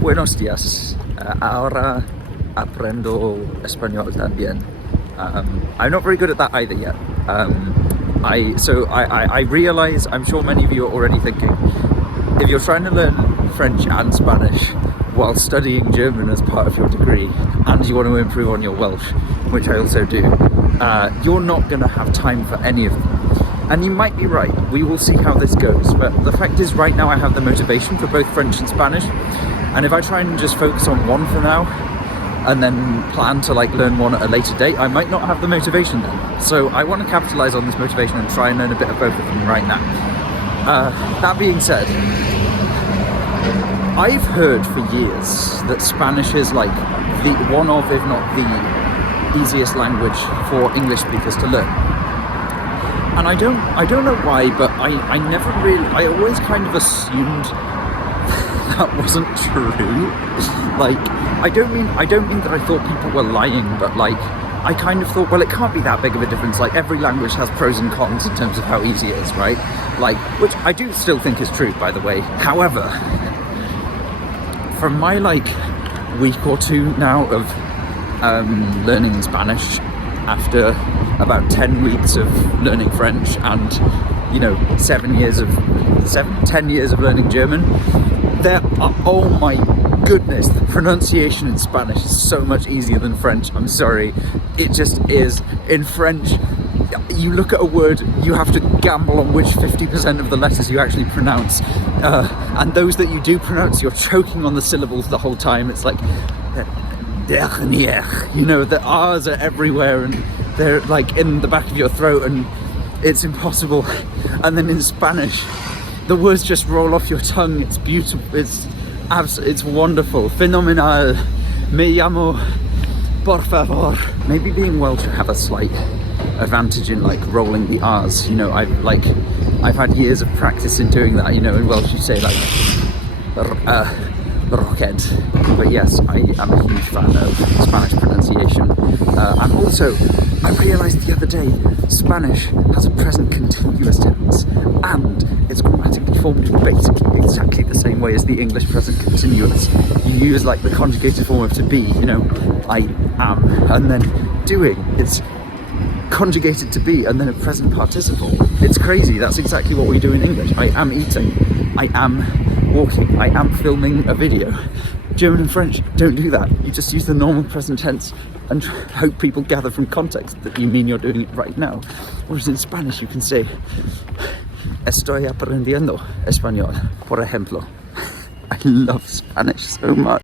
Buenos días. Ahora aprendo español también. I'm not very good at that either yet. I realize, I'm sure many of you are already thinking, if you're trying to learn French and Spanish while studying German as part of your degree, and you want to improve on your Welsh, which I also do, you're not going to have time for any of them. And you might be right, we will see how this goes, but the fact is right now I have the motivation for both French and Spanish, and if I try and just focus on one for now, and then plan to like learn one at a later date, I might not have the motivation then. So I want to capitalize on this motivation and try and learn a bit of both of them right now. That being said, I've heard for years that Spanish is like the one of, if not the easiest language for English speakers to learn. And I don't know why, but I always kind of assumed that wasn't true. Like, I don't mean that I thought people were lying, but like, I kind of thought, well, it can't be that big of a difference. Like, every language has pros and cons in terms of how easy it is, right? Like, which I do still think is true, by the way. However, from my like week or two now of learning Spanish, after about 10 weeks of learning French and, you know, 10 years of learning German, oh my goodness, the pronunciation in Spanish is so much easier than French. I'm sorry, it just is. In French, you look at a word, you have to gamble on which 50% of the letters you actually pronounce, and those that you do pronounce, you're choking on the syllables the whole time. It's like, you know, the R's are everywhere and they're like in the back of your throat and it's impossible. And then in Spanish, the words just roll off your tongue. It's beautiful, it's wonderful, phenomenal, me llamo, por favor. Maybe being Welsh have a slight advantage in like rolling the R's, you know. I've had years of practice in doing that, you know. In Welsh you say like rocket. But yes, I am a huge fan of Spanish pronunciation. And also, I realised the other day, Spanish has a present continuous tense, and it's grammatically formed in basically exactly the same way as the English present continuous. You use like the conjugated form of to be, you know, I am, and then doing, it's conjugated to be, and then a present participle. It's crazy, that's exactly what we do in English. I am eating, I am walking, I am filming a video. German and French don't do that. You just use the normal present tense and hope people gather from context that you mean you're doing it right now. Whereas in Spanish you can say, estoy aprendiendo español, por ejemplo. I love Spanish so much.